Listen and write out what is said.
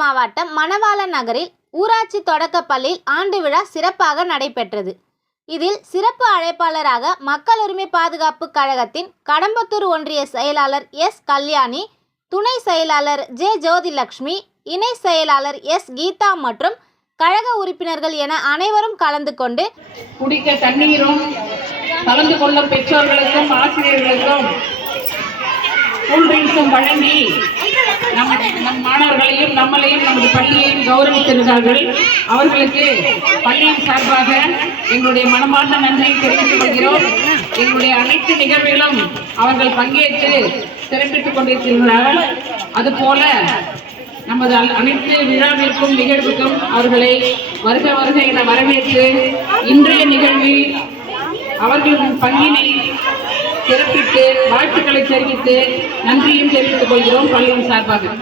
மாவட்டம் மணவாள நகரில் ஊராட்சி தொடக்கப்பள்ளியில் ஆண்டு விழா சிறப்பாக நடைபெற்றது. இதில் சிறப்பு அழைப்பாளராக மக்கள் உரிமை பாதுகாப்பு கழகத்தின் கடம்பத்தூர் ஒன்றிய செயலாளர் எஸ் கல்யாணி துணை செயலாளர் ஜே ஜோதிலட்சுமி இணை செயலாளர் எஸ் கீதா மற்றும் கழக உறுப்பினர்கள் என அனைவரும் கலந்து கொண்டு குடிக்க தண்ணீரும் கலந்து கொள்ளும் பெற்றோர்களுக்கும் ஆசிரியர்களுக்கும் கூல்ட்ரிங்க்ஸும் வழங்கி நம் நம் மாணவர்களையும் நம்மளையும் நமது பள்ளியையும் கௌரவித்திருந்தார்கள். அவர்களுக்கு பள்ளியின் சார்பாக எங்களுடைய மனமார்ந்த நன்றியை தெரிவித்துக் கொள்கிறோம். எங்களுடைய அனைத்து நிகழ்வுகளும் அவர்கள் பங்கேற்று சிறப்பித்துக் கொண்டிருக்கிறார்கள் அதுபோல நமது அல்- அனைத்து விழாவிற்கும் நிகழ்வுக்கும் அவர்களை வருக வருக என வரவேற்று இன்றைய நிகழ்வில் அவர்களின் பங்கினை சிறப்பித்து வாழ்த்துக்களை தெரிவித்து நன்றியும் தெரிவித்துக் கொள்கிறோம் பள்ளியின் சார்பாக.